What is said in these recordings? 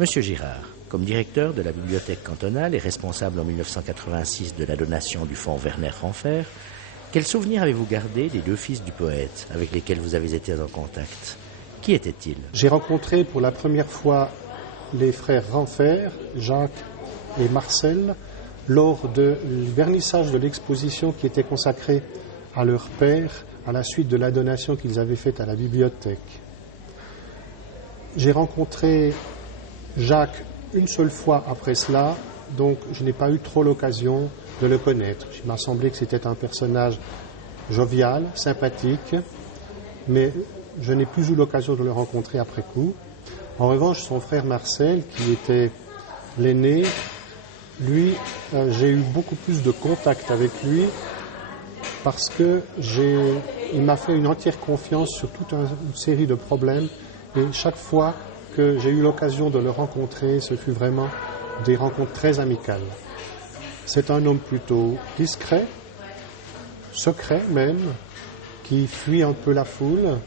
Monsieur Girard, comme directeur de la bibliothèque cantonale et responsable en 1986 de la donation du fonds Werner Ranfer, quel souvenir avez-vous gardé des deux fils du poète avec lesquels vous avez été en contact? Qui étaient-ils? J'ai rencontré pour la première fois les frères Ranfer, Jacques et Marcel, lors du vernissage de l'exposition qui était consacrée à leur père à la suite de la donation qu'ils avaient faite à la bibliothèque. J'ai rencontré Jacques une seule fois après cela, donc je n'ai pas eu trop l'occasion de le connaître. Il m'a semblé que c'était un personnage jovial, sympathique, mais je n'ai plus eu l'occasion de le rencontrer après coup. En revanche, son frère Marcel, qui était l'aîné, lui, j'ai eu beaucoup plus de contact avec lui parce qu'il m'a fait une entière confiance sur toute une série de problèmes et chaque fois que j'ai eu l'occasion de le rencontrer, ce fut vraiment des rencontres très amicales. C'est un homme plutôt discret, secret même, qui fuit un peu la foule,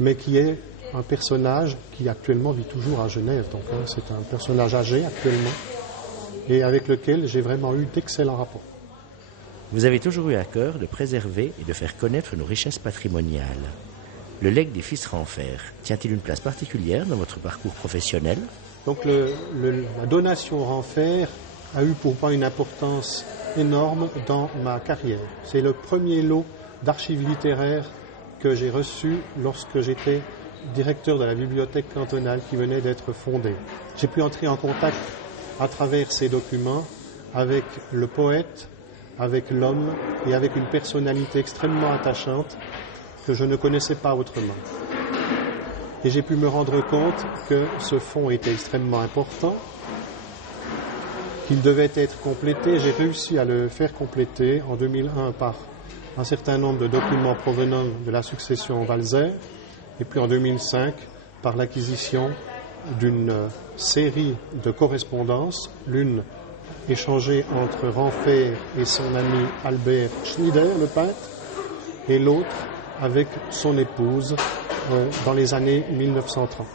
mais qui est un personnage qui actuellement vit toujours à Genève. Donc c'est un personnage âgé actuellement et avec lequel j'ai vraiment eu d'excellents rapports. Vous avez toujours eu à cœur de préserver et de faire connaître nos richesses patrimoniales. Le legs des fils Ranfer tient-il une place particulière dans votre parcours professionnel? Donc la donation Ranfer a eu pour moi une importance énorme dans ma carrière. C'est le premier lot d'archives littéraires que j'ai reçu lorsque j'étais directeur de la bibliothèque cantonale qui venait d'être fondée. J'ai pu entrer en contact à travers ces documents avec le poète, avec l'homme et avec une personnalité extrêmement attachante que je ne connaissais pas autrement. Et j'ai pu me rendre compte que ce fonds était extrêmement important, qu'il devait être complété. J'ai réussi à le faire compléter en 2001 par un certain nombre de documents provenant de la succession Walser, et puis en 2005 par l'acquisition d'une série de correspondances, l'une échangée entre Ranfer et son ami Albert Schneider, le peintre, et l'autre avec son épouse dans les années 1930.